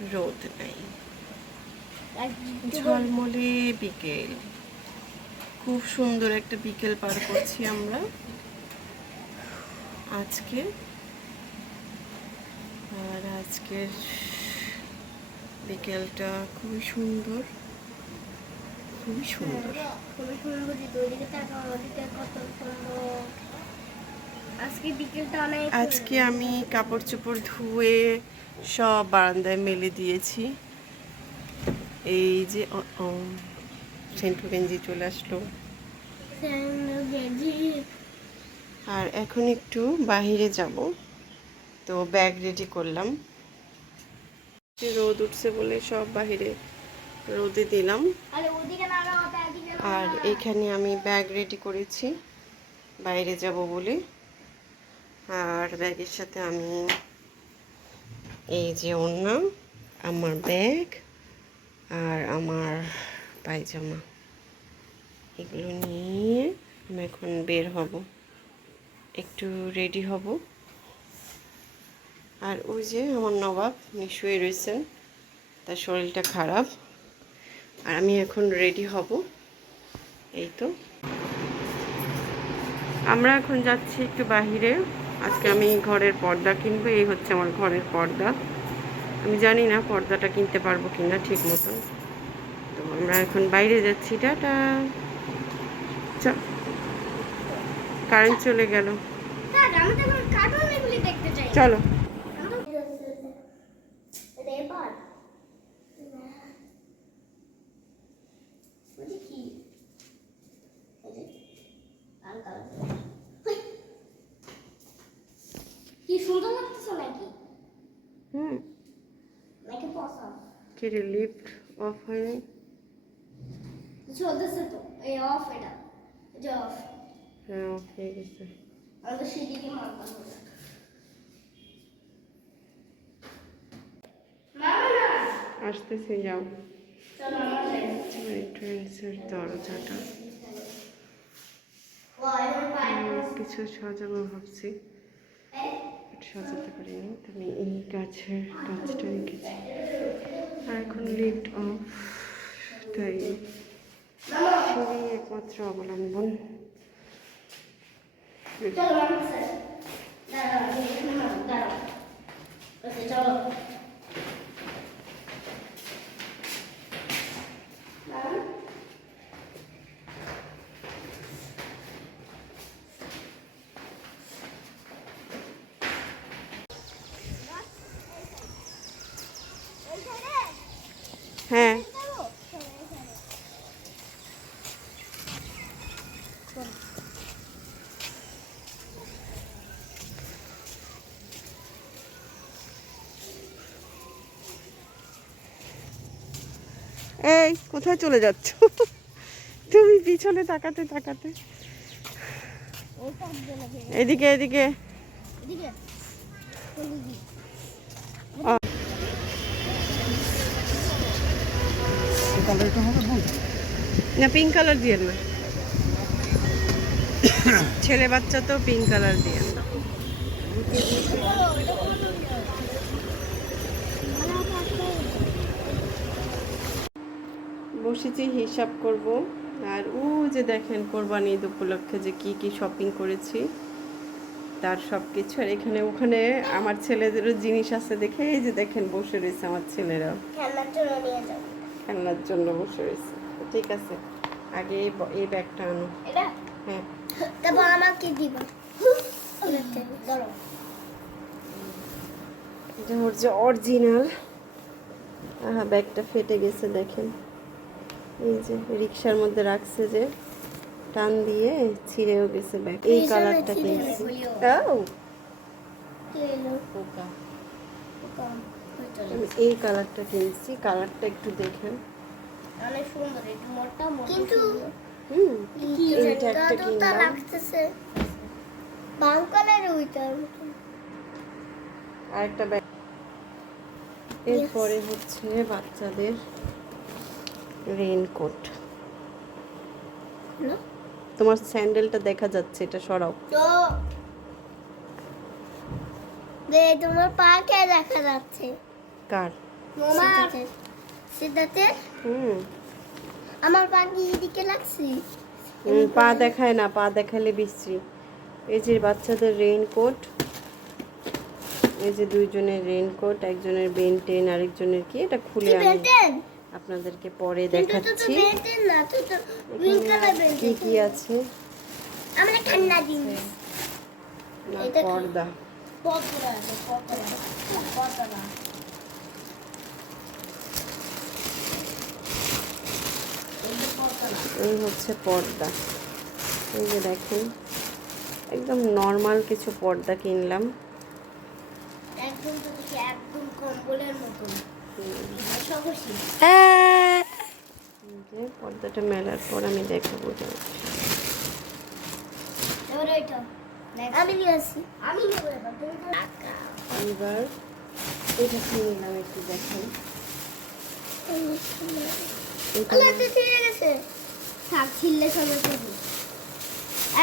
রোদ নাই, ঝলমলে বিকেল। খুব সুন্দর একটা বিকেল পার করছি আমরা আজকে। আর আজকের বিকেলটা খুবই সুন্দর, খুবই সুন্দর। আজকে আমি কাপড় চোপড় ধুয়ে সব বারান্দায় মেলে দিয়েছি। এই যে সেন্টু গেঞ্জি চলে আসলো। আর এখন একটু বাহিরে যাব, তো ব্যাগ রেডি করলাম। রোদ উঠছে বলে সব বাহিরে রোদে দিলাম। আর এখানে আমি ব্যাগ রেডি করেছি বাইরে যাব বলে। আর ব্যাগের সাথে আমি এই যে ওড়না, আমার ব্যাগ আর আমার পায়জামা, এগুলো নিয়ে আমি এখন বের হব, একটু রেডি হব। আর ওই যে আমার নবাব শুয়ে রয়েছেন, তার শরীরটা খারাপ। আর আমি এখন রেডি হব, এই তো। আমরা এখন যাচ্ছি একটু বাহিরে। আজকে আমি ঘরের পর্দা কিনবো। এই হচ্ছে আমার ঘরের পর্দা। আমি জানি না পর্দাটা কিনতে পারবো কিনা ঠিক মতন। তো আমরা এখন বাইরে যাচ্ছি। টাটা। কারেন্ট চলে গেল, চলো। কি সুন্দর লাগতেছে নাকি? নাকি পছন্দ? কি রে, লিফট অফ হয়নি? চলতেছে তো, এই অফ, এটা যে অফ। হ্যাঁ, অফ হয়ে গেছে। আমাদের সিঁড়িকে মারতে হবে। আসতেছে, যাও। চলো আমরা যাই। ট্রেন্সের দরজাটা কিছু সাজাবো ভাবছি, সাজাতে পারিনি। আমি এই গাছের গাছটা রেখেছি। আর এখন লিফট অফ, তাই সিঁড়ি একমাত্র অবলম্বন। চলো। হ্যাঁ, এই কোথায় চলে যাচ্ছ তুমি? পিছনে তাকাতে তাকাতে। এদিকে এদিকে। না, পিঙ্ক কালার দিয়ে না, ছেলে বাচ্চা তো পিঙ্ক কালার দিয়ে না। বসেছি হিসাব করব। আর ও যে দেখেন কোরবানি ঈদ উপলক্ষে যে কি কি শপিং করেছি তার সব কিছু। আর এখানে ওখানে আমার ছেলেদেরও জিনিস আছে দেখে এই যে দেখেন বসে রয়েছে আমার ছেলেরা, খেলনার জন্য বসে রয়েছে। ঠিক আছে, আগে এই ব্যাগটা আনো। হ্যাঁ, তারপর আমাকে দিবা। ধরো, এটা হচ্ছে অরিজিনাল। ব্যাগটা ফেটে গেছে দেখেন, এই যে রিক্সার মধ্যে রাখছে যে টান দিয়ে ছিঁড়েও গেছে ব্যাগ। এই কালারটা কিনছি। পোকা। আমি এই কালারটা কিনছি, কালারটা একটু দেখেন। অনেক সুন্দর, একটু মোটা মোটা কিন্তু এইটা একটা কিনলাম। লাগতেছে ব্রাউন কালারের ওইটার মতো। আর একটা ব্যাগ। এরপরে হচ্ছে বাচ্চাদের রেইনকোট। তোমার স্যান্ডেলটা দেখা যাচ্ছে, এটা সরাও। তোমার পা কে দেখা যাচ্ছে? কার? সেটাতে হুম আমার পাখি এদিকে লাগছে। পা দেখায় না, পা দেখালে বিশ্রী। এই যে বাচ্চাদের রেইনকোট, এই যে দুইজনের রেইনকোট, একজনের বেনটেন আরেকজনের কি, এটা খুলে আমি বেলটেন আপনাদেরকে পরে কিন্তু তো দেখাচ্ছি বেলটেন না, তো গ্রিন কালার কি বেলটেন। কি আছে। আমরা ঠান্ডা জিনিস না, এটা কি? পর্দা। পতরা আছে, পতরা। এই হচ্ছে পর্দা। এই যে দেখেন একদম নর্মাল কিছু পর্দা কিনলাম। একদম তো দেখি একদম কম্বলের মতন। সবসি এই যে পর্দাটা মেলার পর আমি দেখাবো এটা। এবার এটা আমি নিয়ে আসি, আমি নেব এবার, তুমি তো টাকা এবার এটা কিনলাম, একটু দেখেন। এটা আলাদা ছিঁড়ে গেছে। থাক, ছিললে সঙ্গে করবো।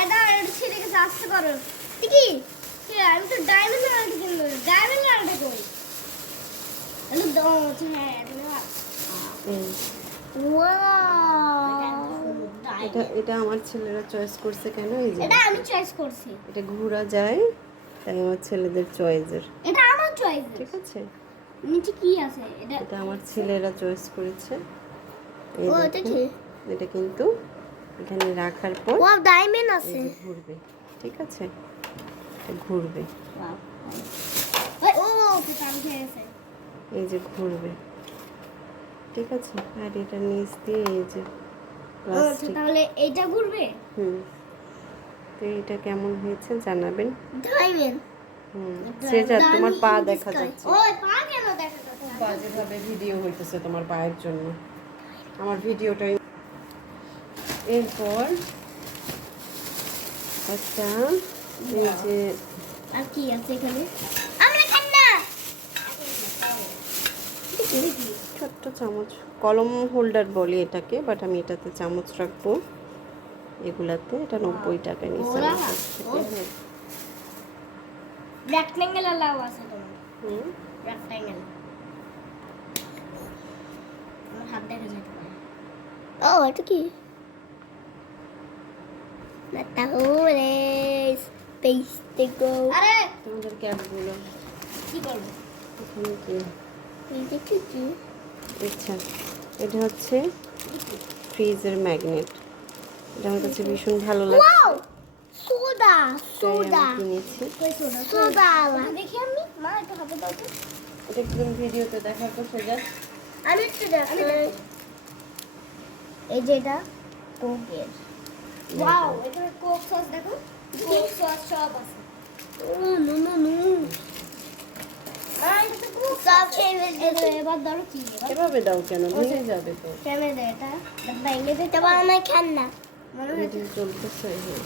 এটা ছিঁড়ে গেছে, আসতে পারো ঠিকই। আমি তো ডায়মন্ড আলটা কিনবো, ডায়মন্ড আলটা করি। হ্যালো হ্যাঁ এই, এটা এটা আমার ছেলেরা চয়েস করছে কেন, এই যে এটা আমি চয়েস করছি, এটা ঘোরা যায়, তাই আমার ছেলেদের চয়েসের। এটা আমার চয়েস। ঠিক আছে, নিচে কি আছে? এটা এটা আমার ছেলেরা চয়েস করেছে। এই ও এটা দেখেন, কি? এটা কিন্তু এখানে রাখার পর ওয়াও, ডায়মন্ড এই আছে। যে ঘুরবে। ঠিক আছে, এটা ঘুরবে, ওয়াও, ও ওকে কাম খেয়ে গেছে। এই যে ঘুরবে। ঠিক আছে, আর এটা নিচ দিয়ে এই যে আচ্ছা, প্লাস্টিক। তাহলে এটা ঘুরবে। হুম, তো এটা কেমন হয়েছে জানাবেন। ডায়মন্ড সেজা, তোমার পা দেখা যাচ্ছে। ওই পা কেন দেখা যাচ্ছে? বাজেভাবে ভিডিও হইতেছে তোমার পায়ের জন্য, আমার ভিডিওটাই। এরপর একটা এই যে আর কি আছে এখানে? আমরা খান না। ছোট্ট চামচ, কলম হোল্ডার বলি এটাকে, বাট আমি এটাতে চামচ রাখবো এগুলাতে। এটা 90 টাকা নিয়েছে আমার কাছ থেকে। রেক্ট্যাঙ্গেল লাভ আছে তোমার, হুম, রেক্ট্যাঙ্গেল। আমার হাত দেখা যায় না। ও এটা কি? Mataholes, paste go. আরে তোমাদের ক্যাপগুলো কি করব? এখানে কি? এটা কি? আচ্ছা, এটা হচ্ছে ফ্রিজের ম্যাগনেট। এটা আমার কাছে ভীষণ ভালো লাগে, ওয়াও! সোডা, তাই আমি সোডা। কিনেছি। কই সোডা? সোডা। দেখি আমি, মা একটু হাতে দাও তো। এটা একদম ভিডিওতে দেখার তো সোজা। আমি একটু দেখি। এই যে এটা কোকের। ওয়াও, এটা কোক সস দেখো। কোক সস সব আছে। ও নো নো নো। আই তো কোক সব খেয়ে এবার ধরো কি? এভাবে দাও কেন, ভেঙে যাবে তো। কেমন দে এটা? বাইরে দিতে পারো না, খান না। মনে হয় ভিডিও চলতেছে, হ্যাঁ।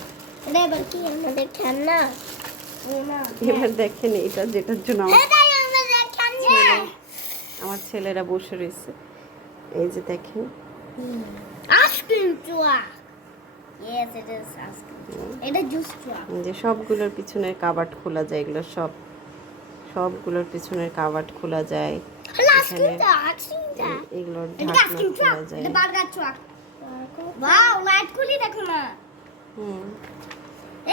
এটা এবার কি আমাদের খান না? ও না। এবার দেখেন এটা যেটার জন্য এটাই আমাদের খান না। আমার ছেলেরা বসে রয়েছে। এই যে দেখেন, আইসক্রিম চুয়া। Yes, it is ice cream. এটা জুস চুয়া। এই যে সবগুলোর পিছনের কাবাট খোলা যায়, এগুলো সবগুলোর পিছনের কাবাট খোলা যায়। আইসক্রিমটা, আইসক্রিমটা। এগুলোর এটা ঢাকনা আইসক্রিম চুয়া। খোলা যায়। এটা বার্গার চুয়া। ওয়াও, লাইট খুলি দেখো না। হুম,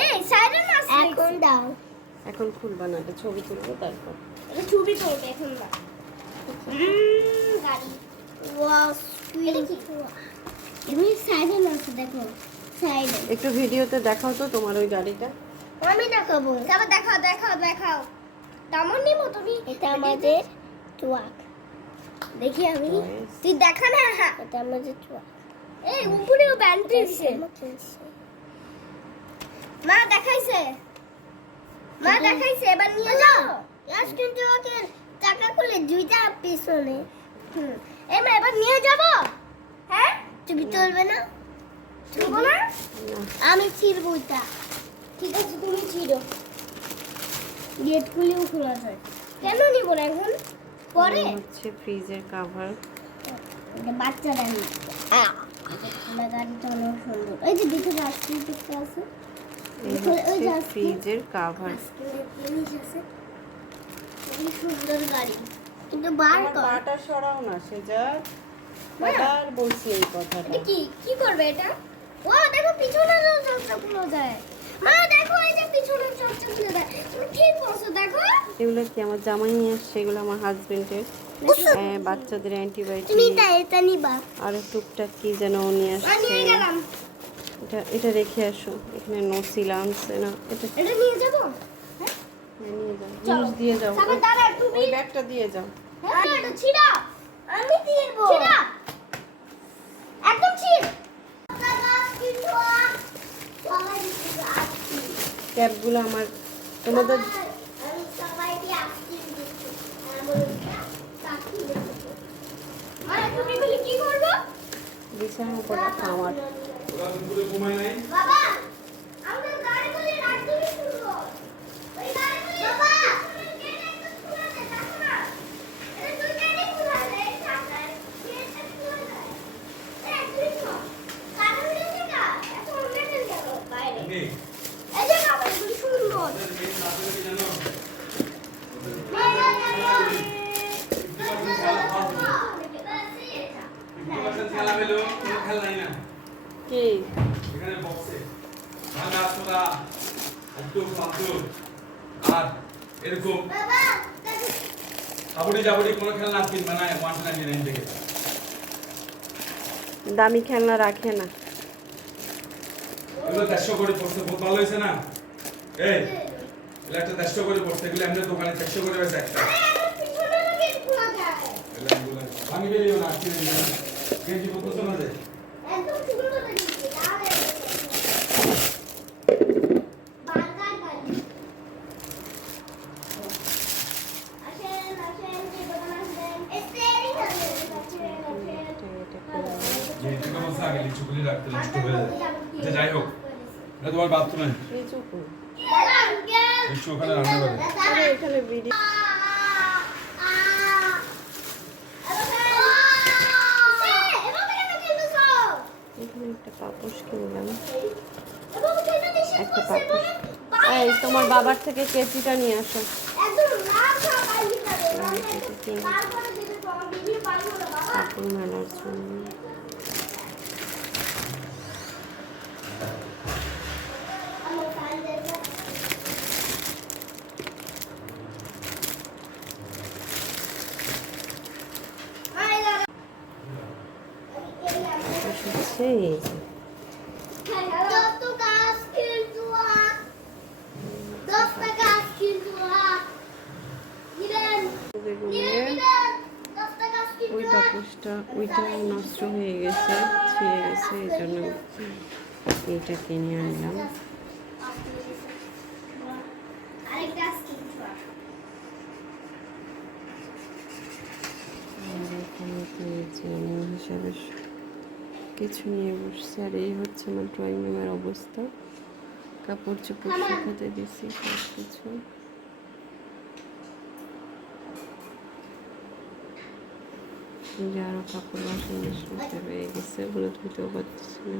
এই সাইডে না এখন দাও। এখন খুলবা না, এটা ছবি তুলবো তারপর। এটা ছবি তুলবে এখন না। গাড়ি। ওয়াও, এটা কি? এমনি সাইডে না আছে দেখো। সাইডে। একটু ভিডিওতে দেখাও তো তোমার ওই গাড়িটা। আমি দেখাবো। তারপর দেখাও, দেখাও, দেখাও। তেমন নিব তুমি। এটা আমাদের ট্রাক। দেখি আমি। Yes. তুই দেখা না। এটা আমাদের ট্রাক। এই উপরেও ব্যান্ডেজ আছে। মা দেখাইছে। মা দেখাইছে, এবার নিয়ে যাও। আইসক্রিম ট্রাকের চাকা খুলে দুইটা পিছনে। এবার নিয়ে যাব। হ্যাঁ? তুমি চলবে না? চলবো না? আমি ছিড়বো এটা। ঠিক আছে, তুমি ছিড়ো। গেট খুলেও খোলা যায়। কেন নিব না এখন? পরে হচ্ছে ফ্রিজের কভার। এটা বাচ্চারা নিচ্ছে। আমার গাড়িটা অনেক সুন্দর। এই যে দেখে রাস্তায় দেখতে আছে। এই হচ্ছে ফ্রিজের কভার। জিনিস আছে। খুবই সুন্দর গাড়ি। কিন্তু বার আমার কর পাটা সরাও না সেজাদ, বাবার বলছি এই কথাটা। এটা কি কি করবে এটা ও দেখো পিছনে চর্চাগুলো দেয় মা দেখো এই যে পিছনে চর্চাগুলো দেয় তুমি কি করছো দেখো এগুলো কি আমার জামাই নিয়ে আসছে, এগুলো আমার হাজবেন্ডের বাচ্চাদের তুমি অ্যান্টিবায়োটিক এটা নিবা আর টুকটাক কি যেন ও নিয়ে আসছে। নিয়ে গেলাম এটা রেখে আসো, এখানে নসিলা আনছে না, এটা এটা নিয়ে যাবো হ্যাঁ, নিয়ে যাও, চলো। জিনিস দিয়ে যাও, সাবা দাঁড়া তুমি ওই ব্যাগটা দিয়ে যাও। হ্যাঁ এটা ছিড়া আমি দিরবো ছিড়া একদম ছিড় দাদা কিন্তু সবাই আসছি ক্যাপগুলো আমার তোমাদের আমি সবাইকে আসছি দিচ্ছি এমন কাকি মানে তুমি বলি কি করবো বিছানার উপর রাখা আমার। ওরা দুপুরে ঘুমায় নাই। বাবা আমরা গাড়ি বলি রাজধানী শুনবো ওই গাড়ি বলি বাবা গেট একটু খোলা দে দেখো না এটা তুই গেটে খোলা দে সামনে গেটটা খোলা দে এই তুই তো কারণ দিতে কা এত অন্যদের গেল বাইরে তুমি এই যে বাবা এগুলি শুনবো ওদের মেয়ে রাতে কি জানো? ইনফরমেশন খেলা হলো, কোনো খেলা নাই না। কি এখানে বক্সে ভাঙা ছোড়া, একটু ফালতু, আর এরকম বাবা কাবুড়ি জাবুড়ি কোনো খেলা না কিনবে না 199 থেকে। দামি খেলনা রাখে না। এগুলো 150 করে পড়ছে, বহুত ভালো হয়েছে না? এই এগুলো একটা 150 করে পড়ছে, এগুলো এমনি দোকানে 150 করে বেচে একটা। পিছনে গেট খোলা যায় এগুলো ভাঙি বেরিয়েও না, কিনে নিবে। কেজি কত না যায়? একদম শুরু করে দিচ্ছি তাহলে বারবার বাড়ি আসেন কি দোকান আসবেন স্টেরিং আছে যে থেকে বলছে আগে লিচুগুলি রাখতে নষ্ট হয়ে যায়। আচ্ছা যাই হোক, এটা তোমার বাথরুমে, এই চুপ লিচু ওখানে রান্না করে। আরে এখানে ভিডিও এখানে একটা পাপোশ কিনলাম, একটা পাপোশ। এই তোমার বাবার থেকে কেচিটা নিয়ে আসো। কাপড় মেলার জন্য হচ্ছে এই যে যত গাছ কিন্তু দশটা গাছ কিন্তু বেগুনের দশটা গাছ কিন্তু ওই পাপোশটা ওইটা নষ্ট হয়ে গেছে, ছিঁড়ে গেছে, এই জন্য এইটা কিনে আনলাম। আরেকটা গাছ কিন্তু আর এখানে তো এই যে নিউ হিসাবে কিছু নিয়ে বসছে। আর এই হচ্ছে আমার ড্রয়িং রুমের অবস্থা, কাপড় চোপড় শুকাতে দিছি সব কিছু। যে আরো কাপড় বাসন রয়ে গেছে, ওগুলো ধুতেও পারতেছি না।